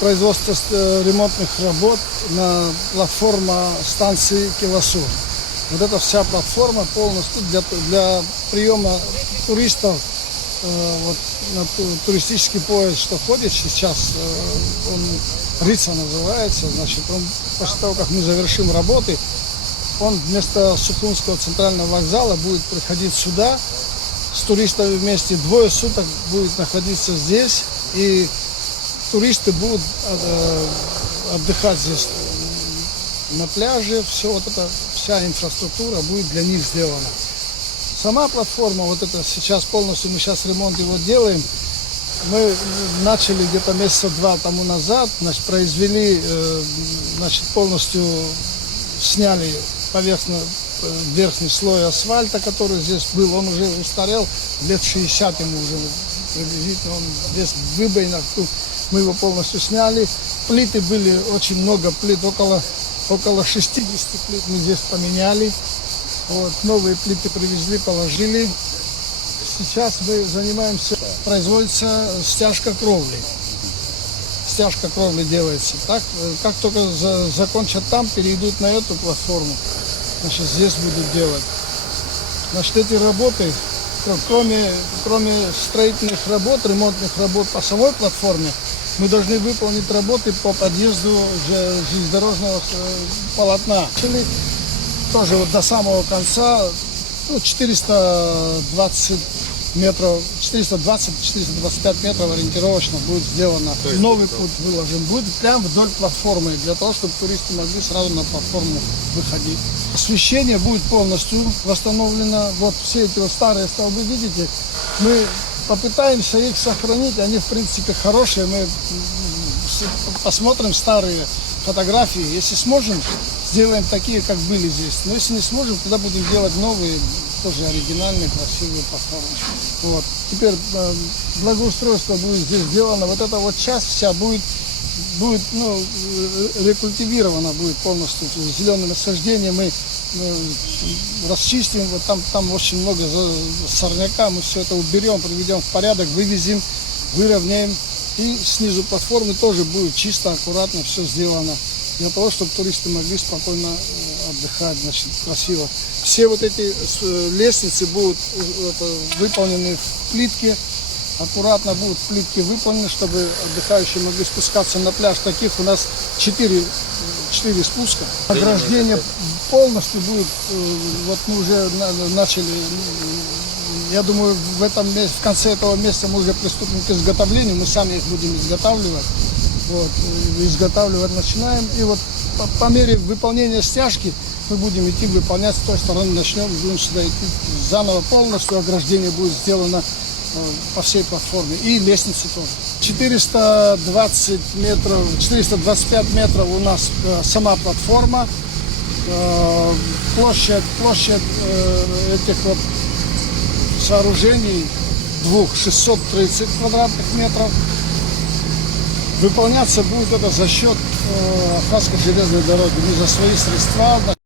производство ремонтных работ на платформе станции Киласур. Вот эта вся платформа полностью для приема туристов. Вот на туристический поезд, что ходит сейчас, он Рица называется, значит, он после того, как мы завершим работы, он вместо Сухумского центрального вокзала будет приходить сюда, с туристами вместе 2 суток будет находиться здесь, и туристы будут отдыхать здесь на пляже, все вот это, вся инфраструктура будет для них сделана. Сама платформа, вот это сейчас полностью, мы сейчас ремонт его делаем, мы начали где-то месяца 2 тому назад, значит, произвели, значит, полносту сняли верхний слой асфальта, который здесь был, он уже устарел, лет 60 ему уже приблизительно, он здесь в выбоинах, мы его полностью сняли. Плиты были, очень много плит, около 60 плит мы здесь поменяли. Вот, новые плиты привезли, положили. Сейчас мы занимаемся, производится стяжка кровли. Стяжка кровли делается. Так, как только закончат там, перейдут на эту платформу. Значит, здесь будут делать. Значит, эти работы, кроме строительных работ, ремонтных работ по самой платформе, мы должны выполнить работы по подъезду железнодорожного полотна. Тоже вот до самого конца, 420 метров, 420-425 метров ориентировочно будет сделано. Новый путь выложен будет прямо вдоль платформы, для того, чтобы туристы могли сразу на платформу выходить. Освещение будет полностью восстановлено. Вот все эти вот старые столбы, видите, мы попытаемся их сохранить, они в принципе хорошие. Мы посмотрим старые фотографии, если сможем, сделаем такие, как были здесь. Но если не сможем, тогда будем делать новые, тоже оригинальные, красивые платформы. Вот. Теперь благоустройство будет здесь сделано. Вот эта вот часть вся будет рекультивирована будет полностью. Зеленые насаждения мы расчистим. Вот там очень много сорняка. Мы все это уберем, приведем в порядок, вывезем, выровняем. И снизу платформы тоже будет чисто, аккуратно все сделано, для того, чтобы туристы могли спокойно отдыхать, значит, красиво. Все вот эти лестницы будут выполнены в плитке, аккуратно будут плитки выполнены, чтобы отдыхающие могли спускаться на пляж. Таких у нас 4 спуска. Ограждение полностью будет, вот мы уже начали. Я думаю, в конце этого месяца мы уже приступим к изготовлению, мы сами их будем изготавливать. Вот, изготавливать начинаем. И вот по мере выполнения стяжки мы будем идти выполнять с той стороны, начнем, будем сюда идти заново полностью, ограждение будет сделано по всей платформе. И лестницы тоже. 420 метров, 425 метров у нас сама платформа. Площадь этих вот сооружений 630 квадратных метров. Выполняться будет это за счет Ахасской железной дороги, не за свои средства.